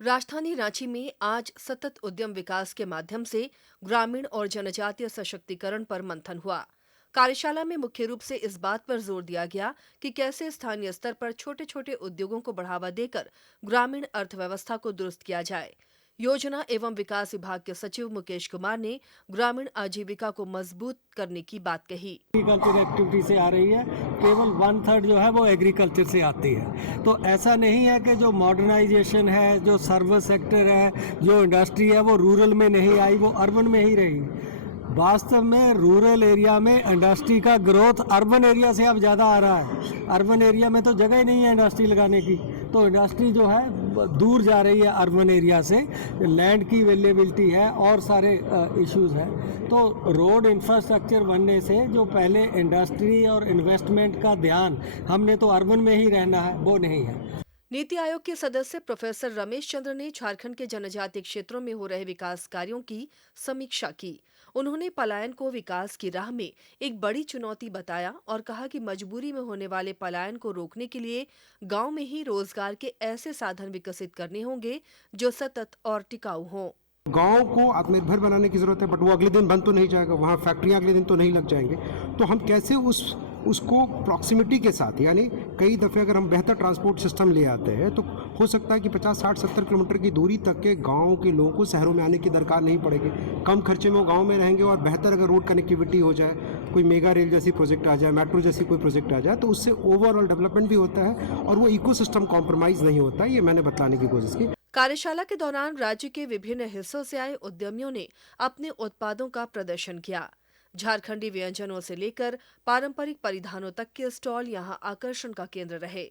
राजधानी रांची में आज सतत उद्यम विकास के माध्यम से ग्रामीण और जनजातीय सशक्तिकरण पर मंथन हुआ। कार्यशाला में मुख्य रूप से इस बात पर जोर दिया गया कि कैसे स्थानीय स्तर पर छोटे छोटे उद्योगों को बढ़ावा देकर ग्रामीण अर्थव्यवस्था को दुरुस्त किया जाए। योजना एवं विकास विभाग के सचिव मुकेश कुमार ने ग्रामीण आजीविका को मजबूत करने की बात कही। एग्रीकल्चर एक्टिविटी से आ रही है, केवल 1/3 जो है वो एग्रीकल्चर से आती है। तो ऐसा नहीं है कि जो मॉडर्नाइजेशन है, जो सर्विस सेक्टर है, जो इंडस्ट्री है वो रूरल में नहीं आई, वो अर्बन में ही रही। वास्तव में रूरल एरिया में इंडस्ट्री का ग्रोथ अर्बन एरिया से अब ज़्यादा आ रहा है। अर्बन एरिया में तो जगह ही नहीं है इंडस्ट्री लगाने की, तो इंडस्ट्री जो है दूर जा रही है अर्बन एरिया से। लैंड की अवेलेबिलिटी है और सारे इश्यूज हैं। तो रोड इंफ्रास्ट्रक्चर बनने से जो पहले इंडस्ट्री और इन्वेस्टमेंट का ध्यान हमने तो अर्बन में ही रहना है, वो नहीं है। नीति आयोग के सदस्य प्रोफेसर रमेश चंद्र ने झारखंड के जनजातीय क्षेत्रों में हो रहे विकास कार्यों की समीक्षा की। उन्होंने पलायन को विकास की राह में एक बड़ी चुनौती बताया और कहा कि मजबूरी में होने वाले पलायन को रोकने के लिए गांव में ही रोजगार के ऐसे साधन विकसित करने होंगे जो सतत और टिकाऊ हों। गांव को आत्मनिर्भर बनाने की ज़रूरत है, बट वो अगले दिन बन तो नहीं जाएगा, वहाँ फैक्ट्रियाँ अगले दिन तो नहीं लग जाएंगे। तो हम कैसे उसको प्रॉक्सिमिटी के साथ, यानी कई दफ़े अगर हम बेहतर ट्रांसपोर्ट सिस्टम ले आते हैं तो हो सकता है कि 50, 60, 70 किलोमीटर की दूरी तक के गाँव के लोगों को शहरों में आने की दरकार नहीं पड़ेगी। कम खर्चे में वो गाँव में रहेंगे और बेहतर अगर रोड कनेक्टिविटी हो जाए, कोई मेगा रेल जैसी प्रोजेक्ट आ जाए, मेट्रो जैसी कोई प्रोजेक्ट आ जाए, तो उससे ओवरऑल डेवलपमेंट भी होता है और वो इकोसिस्टम कॉम्प्रोमाइज़ नहीं होता। ये मैंने बतलाने की कोशिश की। कार्यशाला के दौरान राज्य के विभिन्न हिस्सों से आए उद्यमियों ने अपने उत्पादों का प्रदर्शन किया। झारखंडी व्यंजनों से लेकर पारंपरिक परिधानों तक के स्टॉल यहां आकर्षण का केंद्र रहे।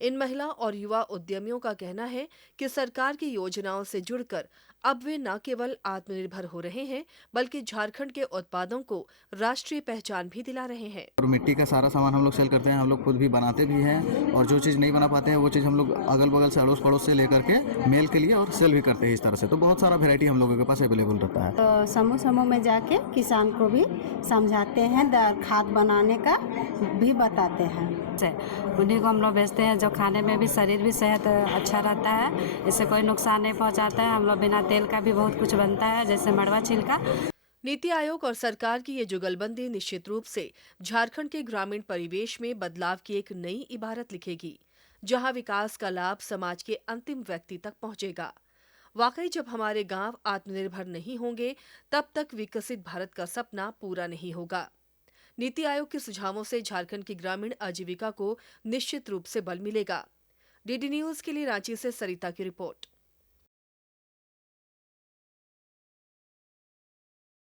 इन महिला और युवा उद्यमियों का कहना है कि सरकार की योजनाओं से जुड़कर अब वे न केवल आत्मनिर्भर हो रहे हैं, बल्कि झारखंड के उत्पादों को राष्ट्रीय पहचान भी दिला रहे हैं। और मिट्टी का सारा सामान हम लोग सेल करते हैं, हम लोग खुद भी बनाते भी हैं, और जो चीज़ नहीं बना पाते हैं वो चीज़ हम लोग अगल बगल से अड़ोस पड़ोस से लेकर के मेल के लिए और सेल भी करते हैं। इस तरह से तो बहुत सारा वेरायटी हम लोगों के पास अवेलेबल रहता है। तो समूह समूह में जाके किसान को भी समझाते हैं, खाद बनाने का भी बताते हैं। उन्हीं को हम लोग बेचते हैं, जो खाने में भी शरीर भी सेहत अच्छा रहता है, इससे कोई नुकसान नहीं पहुंचाता है। हम लोग बिना तेल का भी बहुत कुछ बनता है, जैसे मड़वा छिलका। नीति आयोग और सरकार की ये जुगलबंदी निश्चित रूप से झारखंड के ग्रामीण परिवेश में बदलाव की एक नई इबारत लिखेगी, जहां विकास का लाभ समाज के अंतिम व्यक्ति तक पहुंचेगा। वाकई जब हमारे गांव आत्मनिर्भर नहीं होंगे, तब तक विकसित भारत का सपना पूरा नहीं होगा। नीति आयोग के सुझावों से झारखंड की ग्रामीण आजीविका को निश्चित रूप से बल मिलेगा। डीडी न्यूज के लिए रांची से सरिता की रिपोर्ट।